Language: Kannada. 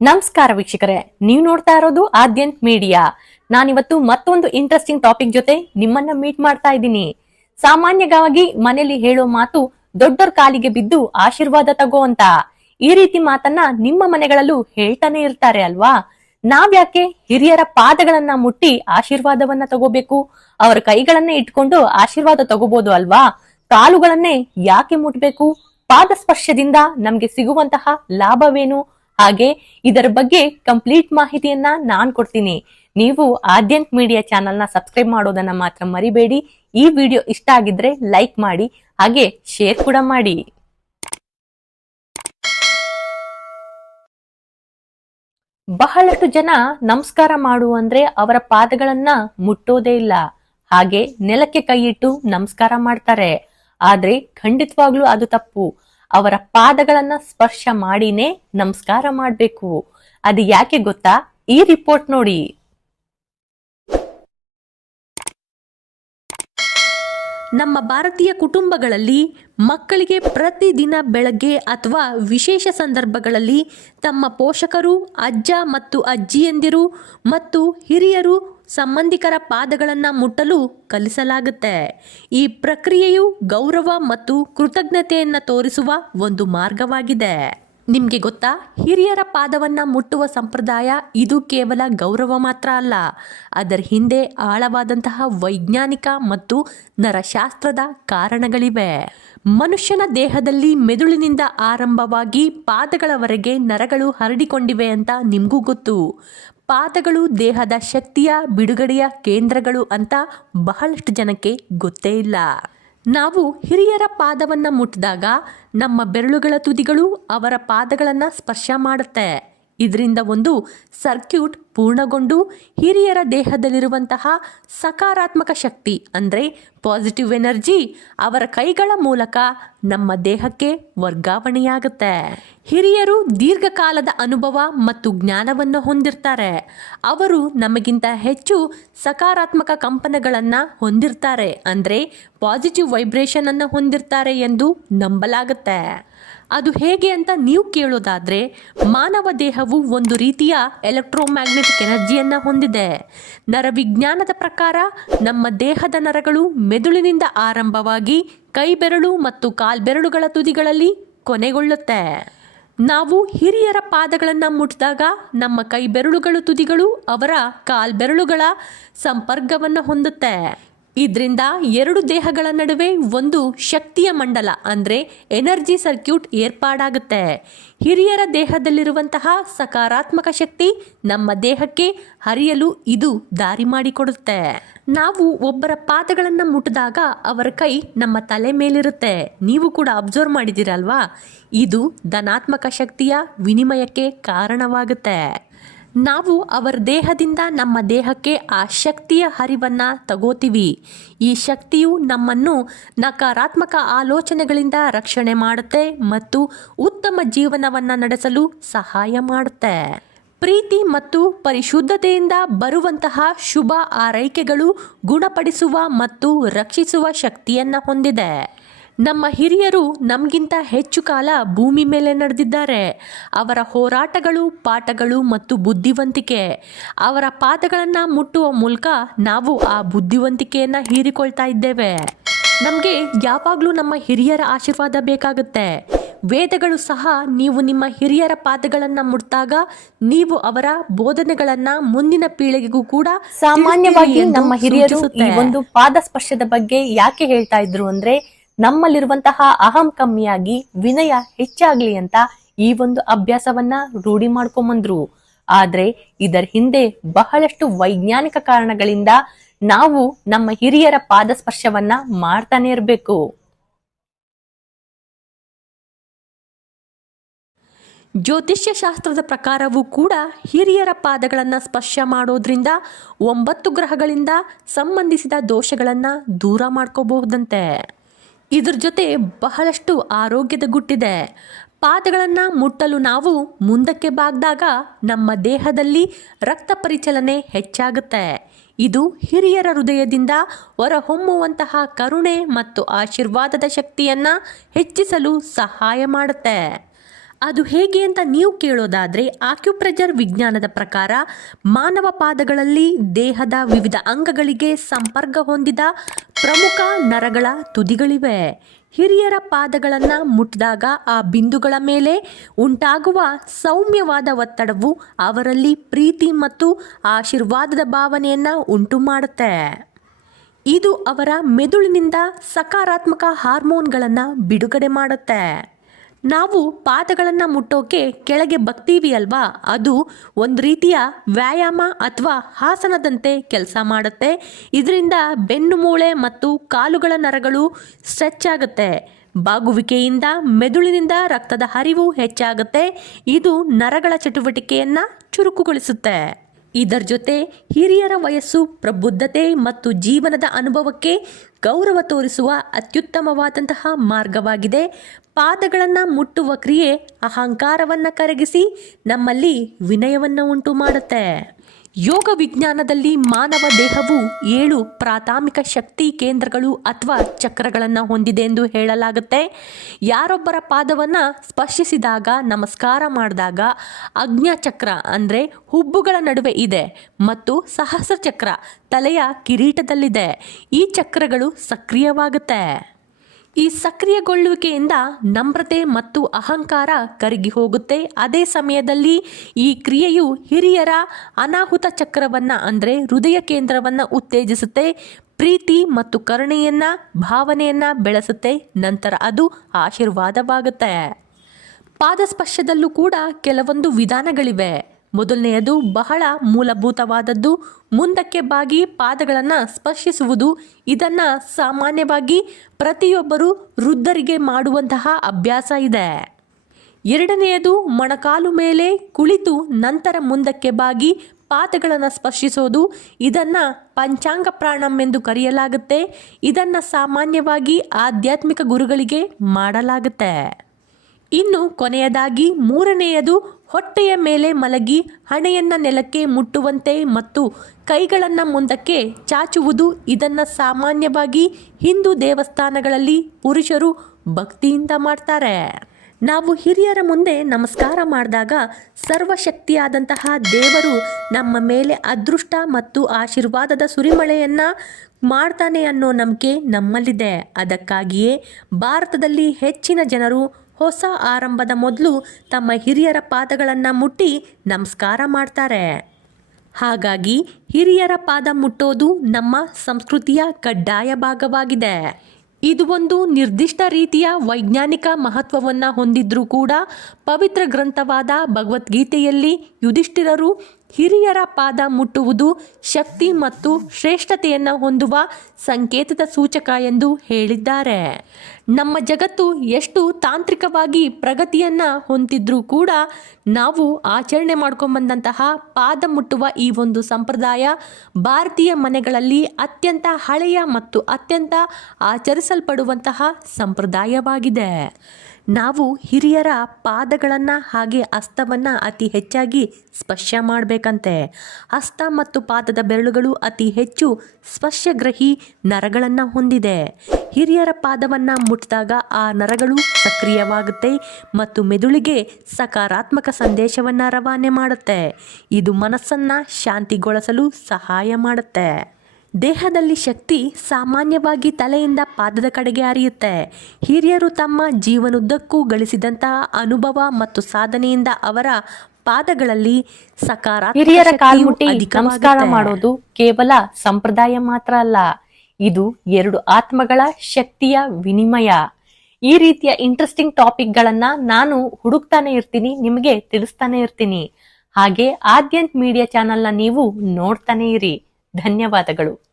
ನಮಸ್ಕಾರ ವೀಕ್ಷಕರೇ, ನೀವು ನೋಡ್ತಾ ಇರೋದು ಆದ್ಯಂತ್ ಮೀಡಿಯಾ. ನಾನಿವತ್ತು ಮತ್ತೊಂದು ಇಂಟ್ರೆಸ್ಟಿಂಗ್ ಟಾಪಿಕ್ ಜೊತೆ ನಿಮ್ಮನ್ನ ಮೀಟ್ ಮಾಡ್ತಾ ಇದ್ದೀನಿ. ಸಾಮಾನ್ಯವಾಗಿ ಮನೆಯಲ್ಲಿ ಹೇಳೋ ಮಾತು ದೊಡ್ಡೋರ್ ಕಾಲಿಗೆ ಬಿದ್ದು ಆಶೀರ್ವಾದ ತಗೋ ಅಂತ. ಈ ರೀತಿ ಮಾತನ್ನ ನಿಮ್ಮ ಮನೆಗಳಲ್ಲೂ ಹೇಳ್ತಾನೆ ಇರ್ತಾರೆ ಅಲ್ವಾ? ನಾವ್ಯಾಕೆ ಹಿರಿಯರ ಪಾದಗಳನ್ನ ಮುಟ್ಟಿ ಆಶೀರ್ವಾದವನ್ನ ತಗೋಬೇಕು? ಅವರ ಕೈಗಳನ್ನೇ ಇಟ್ಕೊಂಡು ಆಶೀರ್ವಾದ ತಗೋಬಹುದು ಅಲ್ವಾ? ಕಾಲುಗಳನ್ನೇ ಯಾಕೆ ಮುಟ್ಬೇಕು? ಪಾದ ಸ್ಪರ್ಶದಿಂದ ನಮ್ಗೆ ಸಿಗುವಂತಹ ಲಾಭವೇನು? ಹಾಗೆ ಇದರ ಬಗ್ಗೆ ಕಂಪ್ಲೀಟ್ ಮಾಹಿತಿಯನ್ನ ನಾನ್ ಕೊಡ್ತೀನಿ. ನೀವು ಆದ್ಯಂತ್ ಮೀಡಿಯಾ ಚಾನೆಲ್ನ ಸಬ್ಸ್ಕ್ರೈಬ್ ಮಾಡೋದನ್ನ ಮಾತ್ರ ಮರಿಬೇಡಿ. ಈ ವಿಡಿಯೋ ಇಷ್ಟ ಆಗಿದ್ರೆ ಲೈಕ್ ಮಾಡಿ, ಹಾಗೆ ಶೇರ್ ಕೂಡ ಮಾಡಿ. ಬಹಳಷ್ಟು ಜನ ನಮಸ್ಕಾರ ಮಾಡು ಅಂದ್ರೆ ಅವರ ಪಾದಗಳನ್ನ ಮುಟ್ಟೋದೇ ಇಲ್ಲ. ಹಾಗೆ ನೆಲಕ್ಕೆ ಕೈಯಿಟ್ಟು ನಮಸ್ಕಾರ ಮಾಡ್ತಾರೆ. ಆದ್ರೆ ಖಂಡಿತವಾಗ್ಲೂ ಅದು ತಪ್ಪು. ಅವರ ಪಾದಗಳನ್ನ ಸ್ಪರ್ಶ ಮಾಡಿನೇ ನಮಸ್ಕಾರ ಮಾಡಬೇಕು. ಅದು ಯಾಕೆ ಗೊತ್ತಾ? ಈ ರಿಪೋರ್ಟ್ ನೋಡಿ. ನಮ್ಮ ಭಾರತೀಯ ಕುಟುಂಬಗಳಲ್ಲಿ ಮಕ್ಕಳಿಗೆ ಪ್ರತಿದಿನ ಬೆಳಗ್ಗೆ ಅಥವಾ ವಿಶೇಷ ಸಂದರ್ಭಗಳಲ್ಲಿ ತಮ್ಮ ಪೋಷಕರು, ಅಜ್ಜ ಮತ್ತು ಅಜ್ಜಿಯಂದಿರು ಮತ್ತು ಹಿರಿಯರು ಸಂಬಂಧಿಕರ ಪಾದಗಳನ್ನು ಮುಟ್ಟಲು ಕಲಿಸಲಾಗುತ್ತೆ. ಈ ಪ್ರಕ್ರಿಯೆಯು ಗೌರವ ಮತ್ತು ಕೃತಜ್ಞತೆಯನ್ನು ತೋರಿಸುವ ಒಂದು ಮಾರ್ಗವಾಗಿದೆ. ನಿಮಗೆ ಗೊತ್ತಾ? ಹಿರಿಯರ ಪಾದವನ್ನು ಮುಟ್ಟುವ ಸಂಪ್ರದಾಯ ಇದು ಕೇವಲ ಗೌರವ ಮಾತ್ರ ಅಲ್ಲ. ಅದರ ಹಿಂದೆ ಆಳವಾದಂತಹ ವೈಜ್ಞಾನಿಕ ಮತ್ತು ನರಶಾಸ್ತ್ರದ ಕಾರಣಗಳಿವೆ. ಮನುಷ್ಯನ ದೇಹದಲ್ಲಿ ಮೆದುಳಿನಿಂದ ಆರಂಭವಾಗಿ ಪಾದಗಳವರೆಗೆ ನರಗಳು ಹರಡಿಕೊಂಡಿವೆ ಅಂತ ನಿಮಗೂ ಗೊತ್ತು. ಪಾದಗಳು ದೇಹದ ಶಕ್ತಿಯ ಬಿಡುಗಡೆಯ ಕೇಂದ್ರಗಳು ಅಂತ ಬಹಳಷ್ಟು ಜನಕ್ಕೆ ಗೊತ್ತೇ ಇಲ್ಲ. ನಾವು ಹಿರಿಯರ ಪಾದವನ್ನು ಮುಟ್ಟಿದಾಗ ನಮ್ಮ ಬೆರಳುಗಳ ತುದಿಗಳು ಅವರ ಪಾದಗಳನ್ನು ಸ್ಪರ್ಶ ಮಾಡುತ್ತೆ. ಇದರಿಂದ ಒಂದು ಸರ್ಕ್ಯೂಟ್ ಪೂರ್ಣಗೊಂಡು ಹಿರಿಯರ ದೇಹದಲ್ಲಿರುವಂತಹ ಸಕಾರಾತ್ಮಕ ಶಕ್ತಿ, ಅಂದರೆ ಪಾಸಿಟಿವ್ ಎನರ್ಜಿ ಅವರ ಕೈಗಳ ಮೂಲಕ ನಮ್ಮ ದೇಹಕ್ಕೆ ವರ್ಗಾವಣೆಯಾಗುತ್ತೆ. ಹಿರಿಯರು ದೀರ್ಘಕಾಲದ ಅನುಭವ ಮತ್ತು ಜ್ಞಾನವನ್ನು ಹೊಂದಿರ್ತಾರೆ. ಅವರು ನಮಗಿಂತ ಹೆಚ್ಚು ಸಕಾರಾತ್ಮಕ ಕಂಪನಗಳನ್ನು ಹೊಂದಿರ್ತಾರೆ, ಅಂದರೆ ಪಾಸಿಟಿವ್ ವೈಬ್ರೇಷನ್ ಅನ್ನು ಹೊಂದಿರ್ತಾರೆ ಎಂದು ನಂಬಲಾಗುತ್ತೆ. ಅದು ಹೇಗೆ ಅಂತ ನೀವು ಕೇಳೋದಾದ್ರೆ ಮಾನವ ದೇಹವು ಒಂದು ರೀತಿಯ ಎಲೆಕ್ಟ್ರೋಮ್ಯಾಗ್ನೆಟಿಕ್ ಎನರ್ಜಿಯನ್ನು ಹೊಂದಿದೆ. ನರವಿಜ್ಞಾನದ ಪ್ರಕಾರ ನಮ್ಮ ದೇಹದ ನರಗಳು ಮೆದುಳಿನಿಂದ ಆರಂಭವಾಗಿ ಕೈಬೆರಳು ಮತ್ತು ಕಾಲ್ಬೆರಳುಗಳ ತುದಿಗಳಲ್ಲಿ ಕೊನೆಗೊಳ್ಳುತ್ತೆ. ನಾವು ಹಿರಿಯರ ಪಾದಗಳನ್ನು ಮುಟ್ಟಿದಾಗ ನಮ್ಮ ಕೈ ಬೆರಳುಗಳು ತುದಿಗಳು ಅವರ ಕಾಲ್ಬೆರಳುಗಳ ಸಂಪರ್ಕವನ್ನು ಹೊಂದುತ್ತೆ. ಇದರಿಂದ ಎರಡು ದೇಹಗಳ ನಡುವೆ ಒಂದು ಶಕ್ತಿಯ ಮಂಡಲ, ಅಂದರೆ ಎನರ್ಜಿ ಸರ್ಕ್ಯೂಟ್ ಏರ್ಪಾಡಾಗುತ್ತೆ. ಹಿರಿಯರ ದೇಹದಲ್ಲಿರುವಂತಹ ಸಕಾರಾತ್ಮಕ ಶಕ್ತಿ ನಮ್ಮ ದೇಹಕ್ಕೆ ಹರಿಯಲು ಇದು ದಾರಿ ಮಾಡಿಕೊಡುತ್ತೆ. ನಾವು ಒಬ್ಬರ ಪಾದಗಳನ್ನು ಮುಟ್ಟಿದಾಗ ಅವರ ಕೈ ನಮ್ಮ ತಲೆ ಮೇಲಿರುತ್ತೆ. ನೀವು ಕೂಡ ಅಬ್ಸರ್ವ್ ಮಾಡಿದ್ದೀರಲ್ವಾ? ಇದು ಧನಾತ್ಮಕ ಶಕ್ತಿಯ ವಿನಿಮಯಕ್ಕೆ ಕಾರಣವಾಗುತ್ತೆ. ನಾವು ಅವರ ದೇಹದಿಂದ ನಮ್ಮ ದೇಹಕ್ಕೆ ಆ ಶಕ್ತಿಯ ಹರಿವನ್ನು ತಗೋತೀವಿ. ಈ ಶಕ್ತಿಯು ನಮ್ಮನ್ನು ನಕಾರಾತ್ಮಕ ಆಲೋಚನೆಗಳಿಂದ ರಕ್ಷಣೆ ಮಾಡುತ್ತೆ ಮತ್ತು ಉತ್ತಮ ಜೀವನವನ್ನು ನಡೆಸಲು ಸಹಾಯ ಮಾಡುತ್ತೆ. ಪ್ರೀತಿ ಮತ್ತು ಪರಿಶುದ್ಧತೆಯಿಂದ ಬರುವಂತಹ ಶುಭ ಆರೈಕೆಗಳು ಗುಣಪಡಿಸುವ ಮತ್ತು ರಕ್ಷಿಸುವ ಶಕ್ತಿಯನ್ನು ಹೊಂದಿದೆ. ನಮ್ಮ ಹಿರಿಯರು ನಮಗಿಂತ ಹೆಚ್ಚು ಕಾಲ ಭೂಮಿ ಮೇಲೆ ನಡೆದಿದ್ದಾರೆ. ಅವರ ಹೋರಾಟಗಳು ಪಾಠಗಳು ಮತ್ತು ಬುದ್ಧಿವಂತಿಕೆ. ಅವರ ಪಾದಗಳನ್ನು ಮುಟ್ಟುವ ಮೂಲಕ ನಾವು ಆ ಬುದ್ಧಿವಂತಿಕೆಯನ್ನು ಹೀರಿಕೊಳ್ತಾ ಇದ್ದೇವೆ. ನಮಗೆ ಯಾವಾಗಲೂ ನಮ್ಮ ಹಿರಿಯರ ಆಶೀರ್ವಾದ ಬೇಕಾಗುತ್ತೆ. ವೇದಗಳು ಸಹ ನೀವು ನಿಮ್ಮ ಹಿರಿಯರ ಪಾದಗಳನ್ನು ಮುಟ್ಟಾಗ ನೀವು ಅವರ ಬೋಧನೆಗಳನ್ನ ಮುಂದಿನ ಪೀಳಿಗೆಗೂ ಕೂಡ ಸಾಮಾನ್ಯವಾಗಿ ನಮ್ಮ ಹಿರಿಯರು ಈ ಒಂದು ಪಾದ ಸ್ಪರ್ಶದ ಬಗ್ಗೆ ಯಾಕೆ ಹೇಳ್ತಾ ಇದ್ರು ಅಂದ್ರೆ ನಮ್ಮಲ್ಲಿರುವಂತಹ ಅಹಂ ಕಮ್ಮಿಯಾಗಿ ವಿನಯ ಹೆಚ್ಚಾಗ್ಲಿ ಅಂತ ಈ ಒಂದು ಅಭ್ಯಾಸವನ್ನ ರೂಢಿ ಮಾಡ್ಕೊಂಬಂದ್ರು. ಆದ್ರೆ ಇದರ ಹಿಂದೆ ಬಹಳಷ್ಟು ವೈಜ್ಞಾನಿಕ ಕಾರಣಗಳಿಂದ ನಾವು ನಮ್ಮ ಹಿರಿಯರ ಪಾದ ಸ್ಪರ್ಶವನ್ನ ಮಾಡ್ತಾನೆ ಇರಬೇಕು. ಜ್ಯೋತಿಷ್ಯ ಶಾಸ್ತ್ರದ ಪ್ರಕಾರವೂ ಕೂಡ ಹಿರಿಯರ ಪಾದಗಳನ್ನು ಸ್ಪರ್ಶ ಮಾಡೋದ್ರಿಂದ ಒಂಬತ್ತು ಗ್ರಹಗಳಿಂದ ಸಂಬಂಧಿಸಿದ ದೋಷಗಳನ್ನು ದೂರ ಮಾಡ್ಕೋಬಹುದಂತೆ. ಇದ್ರ ಜೊತೆ ಬಹಳಷ್ಟು ಆರೋಗ್ಯದ ಗುಟ್ಟಿದೆ. ಪಾದಗಳನ್ನು ಮುಟ್ಟಲು ನಾವು ಮುಂದಕ್ಕೆ ಬಾಗ್ದಾಗ ನಮ್ಮ ದೇಹದಲ್ಲಿ ರಕ್ತ ಪರಿಚಲನೆ ಹೆಚ್ಚಾಗುತ್ತೆ. ಇದು ಹಿರಿಯರ ಹೃದಯದಿಂದ ಹೊರಹೊಮ್ಮುವಂತಹ ಕರುಣೆ ಮತ್ತು ಆಶೀರ್ವಾದದ ಶಕ್ತಿಯನ್ನು ಹೆಚ್ಚಿಸಲು ಸಹಾಯ ಮಾಡುತ್ತೆ. ಅದು ಹೇಗೆ ಅಂತ ನೀವು ಕೇಳೋದಾದರೆ ಆಕ್ಯುಪ್ರೆಜರ್ ವಿಜ್ಞಾನದ ಪ್ರಕಾರ ಮಾನವ ಪಾದಗಳಲ್ಲಿ ದೇಹದ ವಿವಿಧ ಅಂಗಗಳಿಗೆ ಸಂಪರ್ಕ ಹೊಂದಿದ ಪ್ರಮುಖ ನರಗಳ ತುದಿಗಳಿವೆ. ಹಿರಿಯರ ಪಾದಗಳನ್ನು ಮುಟ್ಟಿದಾಗ ಆ ಬಿಂದುಗಳ ಮೇಲೆ ಉಂಟಾಗುವ ಸೌಮ್ಯವಾದ ಒತ್ತಡವು ಅವರಲ್ಲಿ ಪ್ರೀತಿ ಮತ್ತು ಆಶೀರ್ವಾದದ ಭಾವನೆಯನ್ನು ಉಂಟು ಮಾಡುತ್ತೆ ಇದು ಅವರ ಮೆದುಳಿನಿಂದ ಸಕಾರಾತ್ಮಕ ಹಾರ್ಮೋನ್ಗಳನ್ನು ಬಿಡುಗಡೆ ಮಾಡುತ್ತೆ. ನಾವು ಪಾದಗಳನ್ನು ಮುಟ್ಟೋಕೆ ಕೆಳಗೆ ಬಗ್ತೀವಿ ಅಲ್ವಾ ಅದು ಒಂದು ರೀತಿಯ ವ್ಯಾಯಾಮ ಅಥವಾ ಹಾಸನದಂತೆ ಕೆಲಸ ಮಾಡುತ್ತೆ. ಇದರಿಂದ ಬೆನ್ನು ಮೂಳೆ ಮತ್ತು ಕಾಲುಗಳ ನರಗಳು ಸ್ಟ್ರೆಚ್ ಆಗುತ್ತೆ. ಬಾಗುವಿಕೆಯಿಂದ ಮೆದುಳಿನಿಂದ ರಕ್ತದ ಹರಿವು ಹೆಚ್ಚಾಗುತ್ತೆ. ಇದು ನರಗಳ ಚಟುವಟಿಕೆಯನ್ನು ಚುರುಕುಗೊಳಿಸುತ್ತೆ. ಇದರ ಜೊತೆ ಹಿರಿಯರ ವಯಸ್ಸು, ಪ್ರಬುದ್ಧತೆ ಮತ್ತು ಜೀವನದ ಅನುಭವಕ್ಕೆ ಗೌರವ ತೋರಿಸುವ ಅತ್ಯುತ್ತಮವಾದಂತಹ ಮಾರ್ಗವಾಗಿದೆ. ಪಾದಗಳನ್ನು ಮುಟ್ಟುವ ಕ್ರಿಯೆ ಅಹಂಕಾರವನ್ನು ಕರಗಿಸಿ ನಮ್ಮಲ್ಲಿ ವಿನಯವನ್ನು ಉಂಟು ಮಾಡುತ್ತೆ ಯೋಗ ವಿಜ್ಞಾನದಲ್ಲಿ ಮಾನವ ದೇಹವು ಏಳು ಪ್ರಾಥಮಿಕ ಶಕ್ತಿ ಕೇಂದ್ರಗಳು ಅಥವಾ ಚಕ್ರಗಳನ್ನು ಹೊಂದಿದೆ ಎಂದು ಹೇಳಲಾಗುತ್ತೆ. ಯಾರೊಬ್ಬರ ಪಾದವನ್ನು ಸ್ಪರ್ಶಿಸಿದಾಗ, ನಮಸ್ಕಾರ ಮಾಡಿದಾಗ ಅಜ್ಞಾ ಚಕ್ರ ಅಂದರೆ ಹುಬ್ಬುಗಳ ನಡುವೆ ಇದೆ ಮತ್ತು ಸಹಸ್ರ ಚಕ್ರ ತಲೆಯ ಕಿರೀಟದಲ್ಲಿದೆ. ಈ ಚಕ್ರಗಳು ಸಕ್ರಿಯವಾಗುತ್ತೆ. ಈ ಸಕ್ರಿಯಗೊಳ್ಳುವಿಕೆಯಿಂದ ನಮ್ರತೆ ಮತ್ತು ಅಹಂಕಾರ ಕರಗಿ ಹೋಗುತ್ತೆ. ಅದೇ ಸಮಯದಲ್ಲಿ ಈ ಕ್ರಿಯೆಯು ಹಿರಿಯರ ಅನಾಹುತ ಚಕ್ರವನ್ನು ಅಂದರೆ ಹೃದಯ ಕೇಂದ್ರವನ್ನು ಉತ್ತೇಜಿಸುತ್ತೆ. ಪ್ರೀತಿ ಮತ್ತು ಕರುಣೆಯನ್ನ, ಭಾವನೆಯನ್ನ ಬೆಳೆಸುತ್ತೆ. ನಂತರ ಅದು ಆಶೀರ್ವಾದವಾಗುತ್ತೆ. ಪಾದಸ್ಪರ್ಶದಲ್ಲೂ ಕೂಡ ಕೆಲವೊಂದು ವಿಧಾನಗಳಿವೆ. ಮೊದಲನೆಯದು ಬಹಳ ಮೂಲಭೂತವಾದದ್ದು. ಮುಂದಕ್ಕೆ ಬಾಗಿ ಪಾದಗಳನ್ನು ಸ್ಪರ್ಶಿಸುವುದು. ಇದನ್ನು ಸಾಮಾನ್ಯವಾಗಿ ಪ್ರತಿಯೊಬ್ಬರು ವೃದ್ಧರಿಗೆ ಮಾಡುವಂತಹ ಅಭ್ಯಾಸ ಇದೆ. ಎರಡನೆಯದು ಮೊಣಕಾಲು ಮೇಲೆ ಕುಳಿತು ನಂತರ ಮುಂದಕ್ಕೆ ಬಾಗಿ ಪಾದಗಳನ್ನು ಸ್ಪರ್ಶಿಸೋದು. ಇದನ್ನು ಪಂಚಾಂಗ ಪ್ರಾಣಂ ಎಂದು ಕರೆಯಲಾಗುತ್ತೆ. ಇದನ್ನು ಸಾಮಾನ್ಯವಾಗಿ ಆಧ್ಯಾತ್ಮಿಕ ಗುರುಗಳಿಗೆ ಮಾಡಲಾಗುತ್ತೆ. ಇನ್ನು ಕೊನೆಯದಾಗಿ ಮೂರನೆಯದು ಹೊಟ್ಟೆಯ ಮೇಲೆ ಮಲಗಿ ಹಣೆಯನ್ನ ನೆಲಕ್ಕೆ ಮುಟ್ಟುವಂತೆ ಮತ್ತು ಕೈಗಳನ್ನು ಮುಂದಕ್ಕೆ ಚಾಚುವುದು. ಇದನ್ನು ಸಾಮಾನ್ಯವಾಗಿ ಹಿಂದೂ ದೇವಸ್ಥಾನಗಳಲ್ಲಿ ಪುರುಷರು ಭಕ್ತಿಯಿಂದ ಮಾಡ್ತಾರೆ. ನಾವು ಹಿರಿಯರ ಮುಂದೆ ನಮಸ್ಕಾರ ಮಾಡಿದಾಗ ಸರ್ವಶಕ್ತಿಯಾದಂತಹ ದೇವರು ನಮ್ಮ ಮೇಲೆ ಅದೃಷ್ಟ ಮತ್ತು ಆಶೀರ್ವಾದದ ಸುರಿಮಳೆಯನ್ನು ಮಾಡ್ತಾನೆ ಅನ್ನೋ ನಂಬಿಕೆ ನಮ್ಮಲ್ಲಿದೆ. ಅದಕ್ಕಾಗಿಯೇ ಭಾರತದಲ್ಲಿ ಹೆಚ್ಚಿನ ಜನರು ಹೊಸ ಆರಂಭದ ಮೊದಲು ತಮ್ಮ ಹಿರಿಯರ ಪಾದಗಳನ್ನು ಮುಟ್ಟಿ ನಮಸ್ಕಾರ ಮಾಡ್ತಾರೆ. ಹಾಗಾಗಿ ಹಿರಿಯರ ಪಾದ ಮುಟ್ಟೋದು ನಮ್ಮ ಸಂಸ್ಕೃತಿಯ ಕಡ್ಡಾಯ ಭಾಗವಾಗಿದೆ. ಇದು ಒಂದು ನಿರ್ದಿಷ್ಟ ರೀತಿಯ ವೈಜ್ಞಾನಿಕ ಮಹತ್ವವನ್ನು ಹೊಂದಿದ್ರೂ ಕೂಡ ಪವಿತ್ರ ಗ್ರಂಥವಾದ ಭಗವದ್ಗೀತೆಯಲ್ಲಿ ಯುಧಿಷ್ಠಿರರು ಹಿರಿಯರ ಪಾದ ಮುಟ್ಟುವುದು ಶಕ್ತಿ ಮತ್ತು ಶ್ರೇಷ್ಠತೆಯನ್ನು ಹೊಂದುವ ಸಂಕೇತದ ಸೂಚಕ ಎಂದು ಹೇಳಿದ್ದಾರೆ. ನಮ್ಮ ಜಗತ್ತು ಎಷ್ಟು ತಾಂತ್ರಿಕವಾಗಿ ಪ್ರಗತಿಯನ್ನ ಹೊಂದಿದ್ರೂ ಕೂಡ ನಾವು ಆಚರಣೆ ಮಾಡ್ಕೊಂಬಂದಂತಹ ಪಾದ ಮುಟ್ಟುವ ಈ ಒಂದು ಸಂಪ್ರದಾಯ ಭಾರತೀಯ ಮನೆಗಳಲ್ಲಿ ಅತ್ಯಂತ ಹಳೆಯ ಮತ್ತು ಅತ್ಯಂತ ಆಚರಿಸಲ್ಪಡುವಂತಹ ಸಂಪ್ರದಾಯವಾಗಿದೆ. ನಾವು ಹಿರಿಯರ ಪಾದಗಳನ್ನು ಹಾಗೆ ಹಸ್ತವನ್ನು ಅತಿ ಹೆಚ್ಚಾಗಿ ಸ್ಪರ್ಶ ಮಾಡಬೇಕಂತೆ. ಹಸ್ತ ಮತ್ತು ಪಾದದ ಬೆರಳುಗಳು ಅತಿ ಹೆಚ್ಚು ಸ್ಪರ್ಶಗ್ರಹಿ ನರಗಳನ್ನು ಹೊಂದಿದೆ. ಹಿರಿಯರ ಪಾದವನ್ನು ಮುಟ್ಟಿದಾಗ ಆ ನರಗಳು ಸಕ್ರಿಯವಾಗುತ್ತೆ ಮತ್ತು ಮೆದುಳಿಗೆ ಸಕಾರಾತ್ಮಕ ಸಂದೇಶವನ್ನು ರವಾನೆ ಮಾಡುತ್ತೆ. ಇದು ಮನಸ್ಸನ್ನು ಶಾಂತಿಗೊಳಿಸಲು ಸಹಾಯ ಮಾಡುತ್ತೆ. ದೇಹದಲ್ಲಿ ಶಕ್ತಿ ಸಾಮಾನ್ಯವಾಗಿ ತಲೆಯಿಂದ ಪಾದದ ಕಡೆಗೆ ಹರಿಯುತ್ತೆ. ಹಿರಿಯರು ತಮ್ಮ ಜೀವನುದ್ದಕ್ಕೂ ಗಳಿಸಿದಂತಹ ಅನುಭವ ಮತ್ತು ಸಾಧನೆಯಿಂದ ಅವರ ಪಾದಗಳಲ್ಲಿ ಸಕಾರಾತ್ಮಕ ಹಿರಿಯರ ಕಾಲ್ಮುಟ್ಟಿ ನಮಸ್ಕಾರ ಮಾಡೋದು ಕೇವಲ ಸಂಪ್ರದಾಯ ಮಾತ್ರ ಅಲ್ಲ ಇದು ಎರಡು ಆತ್ಮಗಳ ಶಕ್ತಿಯ ವಿನಿಮಯ. ಈ ರೀತಿಯ ಇಂಟ್ರೆಸ್ಟಿಂಗ್ ಟಾಪಿಕ್ ಗಳನ್ನ ನಾನು ಹುಡುಕ್ತಾನೆ ಇರ್ತೀನಿ ನಿಮಗೆ ತಿಳಿಸ್ತಾನೆ ಇರ್ತೀನಿ. ಹಾಗೆ ಆದ್ಯಂತ್ ಮೀಡಿಯಾ ಚಾನೆಲ್ನ ನೀವು ನೋಡ್ತಾನೆ ಇರಿ. ಧನ್ಯವಾದಗಳು.